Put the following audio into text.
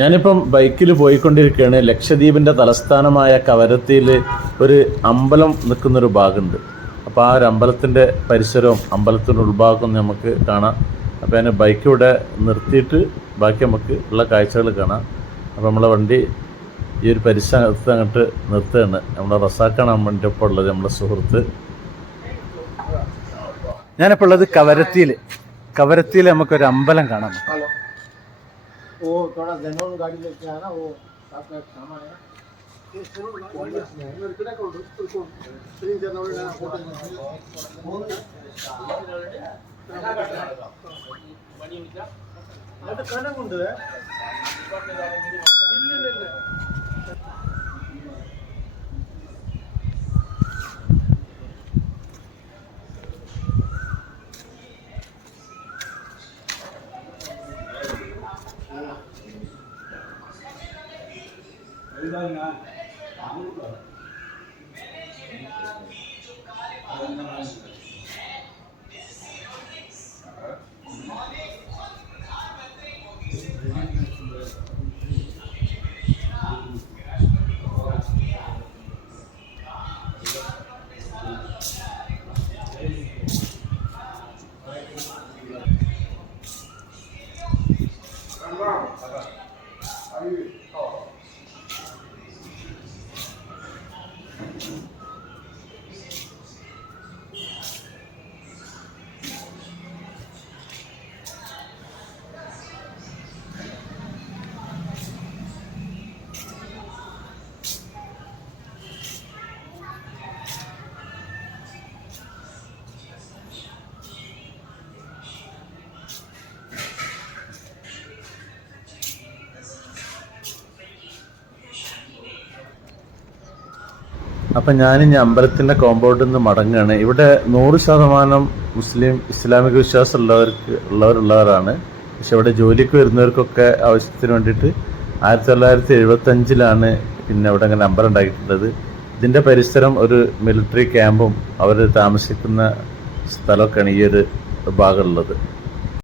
ഞാനിപ്പം ബൈക്കിൽ പോയിക്കൊണ്ടിരിക്കുകയാണ്. ലക്ഷദ്വീപിൻ്റെ തലസ്ഥാനമായ കവരത്തിയിൽ ഒരു അമ്പലം നിൽക്കുന്നൊരു ഭാഗമുണ്ട്. അപ്പോൾ ആ ഒരു അമ്പലത്തിൻ്റെ പരിസരവും അമ്പലത്തിൻ്റെ ഉൾഭാഗവും നമുക്ക് കാണാം. അപ്പോൾ ഞാൻ ബൈക്ക് ഇവിടെ നിർത്തിയിട്ട് ബാക്കി നമുക്ക് ഉള്ള കാഴ്ചകൾ കാണാം. അപ്പോൾ നമ്മളെ വണ്ടി ഈ ഒരു പരിസരത്ത് അങ്ങോട്ട് നിർത്തുകയാണ്. നമ്മളെ റസാക്കാണ് വണ്ടി ഒപ്പം ഉള്ളത്, നമ്മളെ സുഹൃത്ത്. ഞാനിപ്പോൾ ഉള്ളത് കവരത്തിയിൽ നമുക്കൊരു അമ്പലം കാണാം. वो थोड़ा जनरल गाड़ी लेके आना, वो आपका सामान है അപ്പം ഞാനിനി അമ്പലത്തിൻ്റെ കോമ്പൗണ്ടിൽ നിന്ന് മടങ്ങുകയാണ്. ഇവിടെ 100% ഇസ്ലാമിക വിശ്വാസം ഉള്ളവരാണ്. പക്ഷെ ഇവിടെ ജോലിക്ക് വരുന്നവർക്കൊക്കെ ആവശ്യത്തിന് വേണ്ടിയിട്ട് 1975 പിന്നെ ഇവിടെ ഇങ്ങനെ നമ്പർ ഉണ്ടാക്കിയിട്ടുള്ളത്. ഇതിൻ്റെ പരിസരം ഒരു മിലിറ്ററി ക്യാമ്പും അവർ താമസിക്കുന്ന സ്ഥലമൊക്കെയാണ് ഈ ഒരു ഭാഗമുള്ളത്.